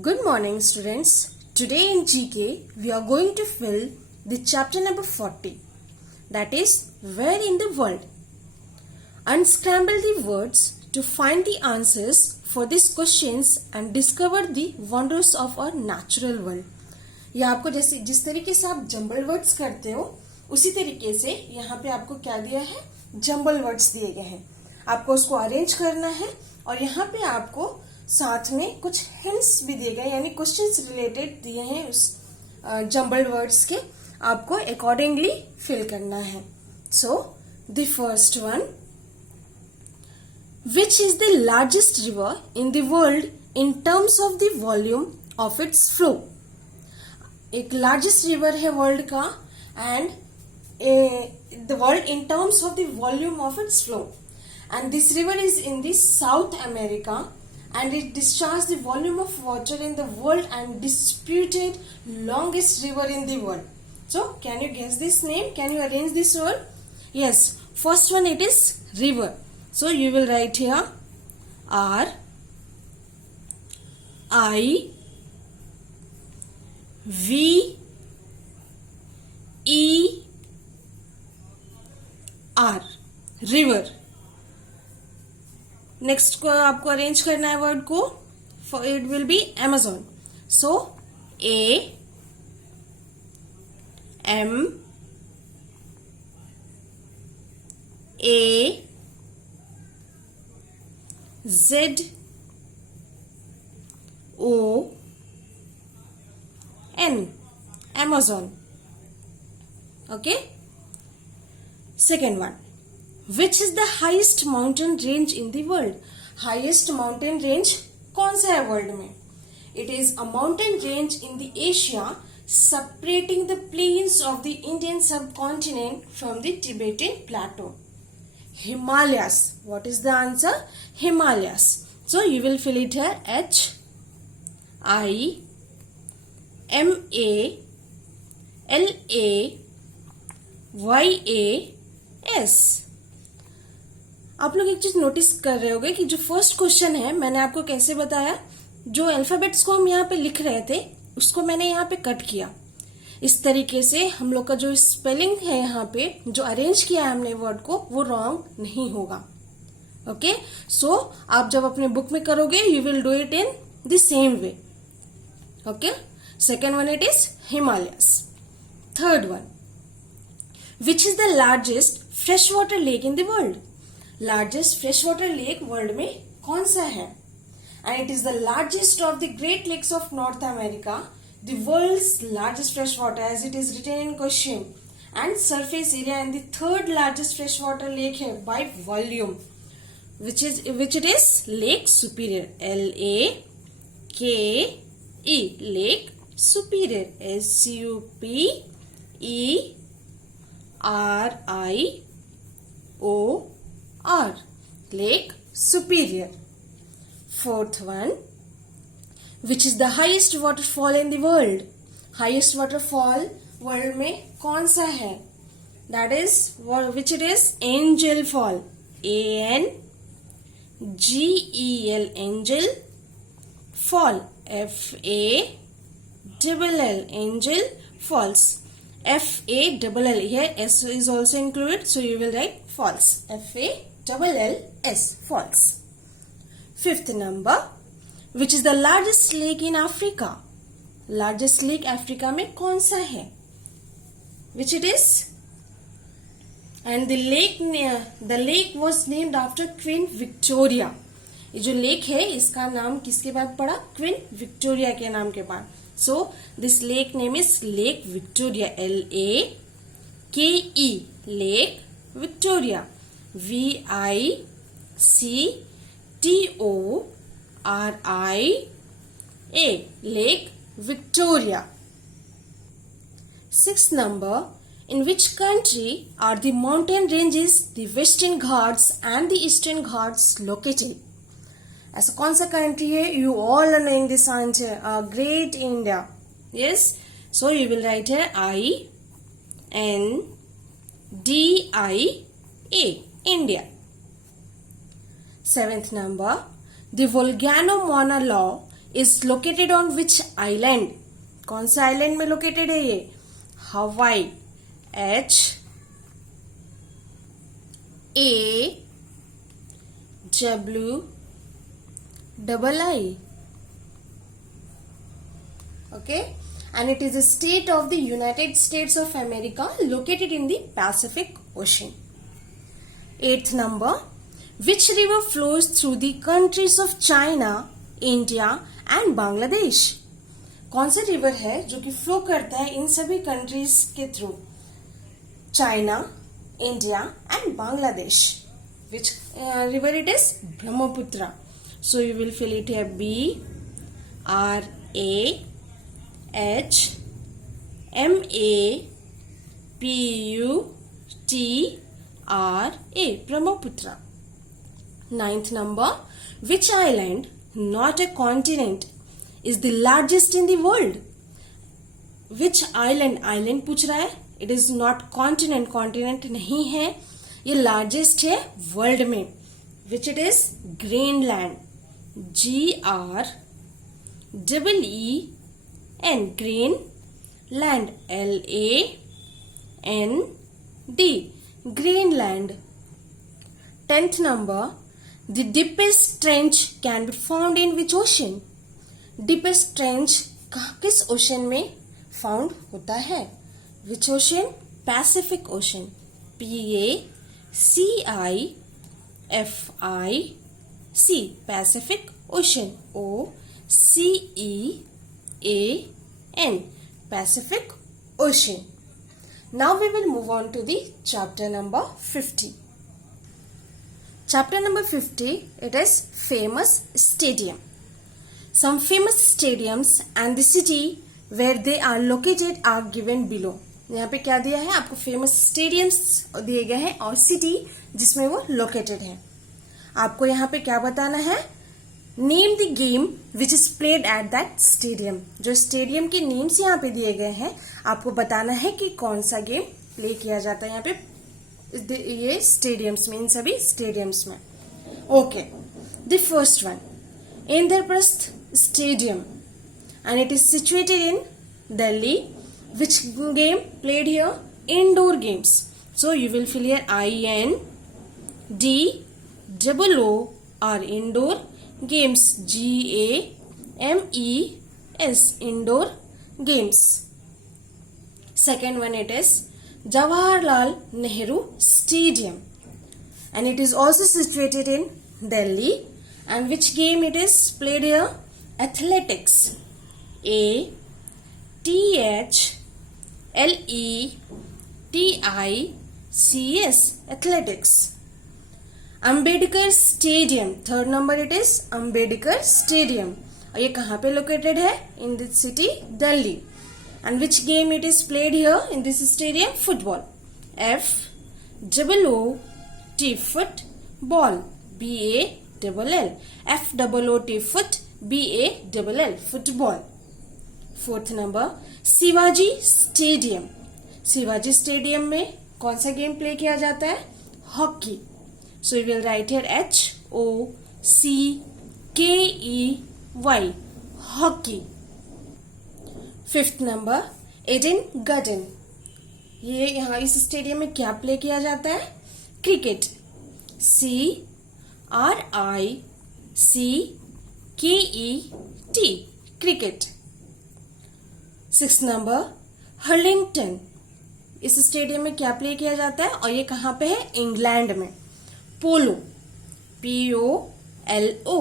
Good morning, students. Today in GK, we are going to fill the chapter number 40, that is, Where in the World? Unscramble the words to find the answers for these questions and discover the wonders of our natural world. यह आपको जैसे जिस तरीके से आप jumble words करते हो उसी तरीके से यहाँ पे आपको क्या दिया है, जंबल वर्ड्स दिए गए हैं. आपको उसको अरेंज करना है और यहाँ पे आपको साथ में कुछ हिंट्स भी दिए गए, यानी क्वेश्चंस रिलेटेड दिए हैं उस जंबल वर्ड्स के. आपको अकॉर्डिंगली फिल करना है. So the first one, which is the largest river in the world in terms of the volume of its flow. एक लार्जेस्ट रिवर है वर्ल्ड का and the world in terms of the volume of its flow, and this river is in the south America and it discharges the volume of water in the world and disputed longest river in the world. So can you guess this name? Can you arrange this word? Yes, first one it is river. So you will write here R I V E R, river. Next को आपको arrange करना है word को. It will be Amazon. So A M A Z O N, Amazon. Okay. Second one, which is the highest mountain range in the world? Highest mountain range कौन सा है world में? It is a mountain range in the Asia separating the plains of the Indian subcontinent from the Tibetan plateau. Himalayas. What is the answer? Himalayas. So you will fill it here. H I M A L A Y A S. आप लोग एक चीज notice कर रहे होंगे कि जो first question है मैंने आपको कैसे बताया, जो अल्फाबेट्स को हम यहाँ पे लिख रहे थे उसको मैंने यहाँ पे कट किया. इस तरीके से हम लोग का जो स्पेलिंग है यहाँ पे जो अरेंज किया है हमने वर्ड को वो रॉन्ग नहीं होगा. ओके, सो आप जब अपने बुक में करोगे you will do it in the same way. Okay, second one it is Himalayas. Third one, which is the largest fresh water lake in the world. Largest fresh water lake world में कौन सा है? And it is the largest of the great lakes of North America, the world's largest fresh water as it is written in question, and surface area, and the third largest fresh water lake है by volume, which it is Lake Superior. L-A-K-E, Lake Superior. S-U-P-E-R-I-O-R, Lake Superior. Fourth one, which is the highest waterfall in the world? Highest waterfall world में कौन सा है? That is which it is Angel Fall. A-N-G-E-L, Angel Fall. F-A-L-L, Angel Falls. F-A-L-L, here S is also included, so you will write falls. F-A-L-L-S, falls. Fifth number, which is the largest lake in Africa? Largest lake Africa में कौन सा है? Which it is? And the lake was named after Queen Victoria. ये जो lake है इसका नाम किसके बाद पड़ा? क्वीन विक्टोरिया के नाम के बाद. So this lake name is Lake Victoria. L-A-K-E, Lake Victoria. V-I-C-T-O-R-I-A, Lake Victoria. Sixth number, in which country are the mountain ranges, the Western Ghats and the Eastern Ghats located? ऐसा कौन सा country है? You all are knowing this answer. Great India. Yes. So you will write here I-N-D-I-A, India. Seventh number, The volcano Mauna Loa is located on which island? कौन सा island में located है ये? हवाई, HAWII. Okay, and it is a state of the United States of America located in the Pacific Ocean. 8th number, which river flows through the countries of China, India and Bangladesh? कौन सा river है जो कि flow करता है इन सभी countries के through? China, India and Bangladesh. Which river it is? Brahmaputra. So you will fill it here BRAHMAPUTRA. Brahmaputra. 9th number, which island, not a continent, is the largest in the world? Which island? Island पूछ रहा है. It is not continent. Continent नहीं है. ये largest है world में. Which it is? Greenland. GREEN. Greenland. LAND. Greenland. 10th number, the deepest trench can be found in which ocean? Deepest trench किस ocean में फाउंड होता है? Which ocean? Pacific Ocean. PACIFIC. Pacific Ocean. OCEAN. Pacific Ocean. Now we will move on to the chapter number 50. Chapter number 50, it is famous stadium. Some famous stadiums and the city where they are located are given below. यहाँ पे क्या दिया है आपको? Famous stadiums दिए गए हैं और सिटी जिसमें वो लोकेटेड है. आपको यहाँ पे क्या बताना है? Name the game which is played at that stadium. जो स्टेडियम के नेम्स यहाँ पे दिए गए हैं आपको बताना है कि कौन सा गेम प्ले किया जाता है यहाँ पे ये स्टेडियम्स में, इन सभी स्टेडियम्स में. Okay, the first one, Indraprastha stadium, and it is situated in Delhi. Which game played here? Indoor games. So you will fill here INDOOR, indoor games, GAMES, indoor games. Second one, it is Jawaharlal Nehru Stadium, and it is also situated in Delhi. And which game it is played here? Athletics, ATHLETICS, athletics. Ambedkar Stadium, third number it is Ambedkar Stadium. और ये कहाँ पे located है? In the city Delhi. And which game it is played here in this stadium? Football, FOOT, football, BALL, FOOT, BALL, football. Fourth number, Shivaji stadium. Shivaji stadium में कौन सा game play किया जाता है? Hockey. So you will write here HOCKEY, hockey. Fifth number, Eden Garden. ये यहाँ इस stadium में क्या प्ले किया जाता है? Cricket, CRICKET, cricket. Six number, Harlington. इस स्टेडियम में क्या प्ले किया जाता है और ये कहाँ पे है? इंग्लैंड में. Polo, POLO,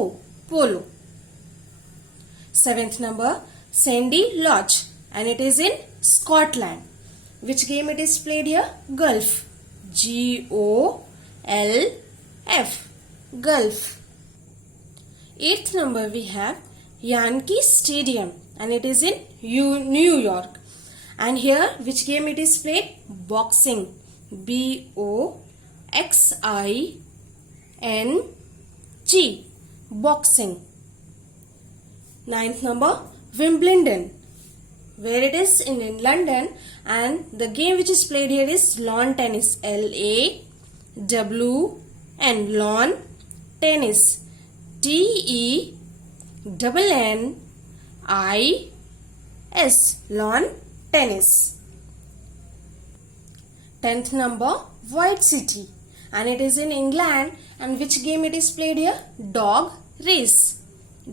polo. Seventh number, Sandy Lodge, and it is in Scotland. Which game it is played here? Golf, GOLF, golf. Eighth number, we have Yankee Stadium, and it is in New York. And here which game it is played? Boxing, BOXING, boxing. Ninth number, Wimbledon, where it is in London, and the game which is played here is lawn tennis, LAWN, lawn tennis, TENNIS. double N I S, lawn tennis. 10th number, White City, and it is in England. And which game it is played here? Dog race.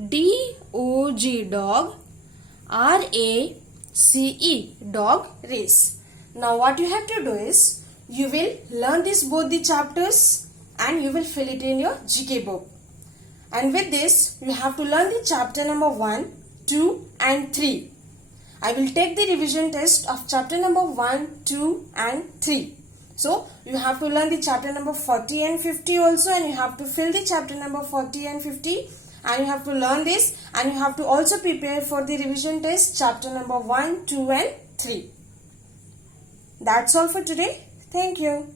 D-O-G, dog, R-A-C-E, dog race. Now what you have to do is, you will learn both the chapters and you will fill it in your GK book. And with this, you have to learn the chapter number 1, 2 and 3. I will take the revision test of chapter number 1, 2 and 3. So, you have to learn the chapter number 40 and 50 also, and you have to fill the chapter number 40 and 50, and you have to learn this, and you have to also prepare for the revision test chapter number 1, 2 and 3. That's all for today. Thank you.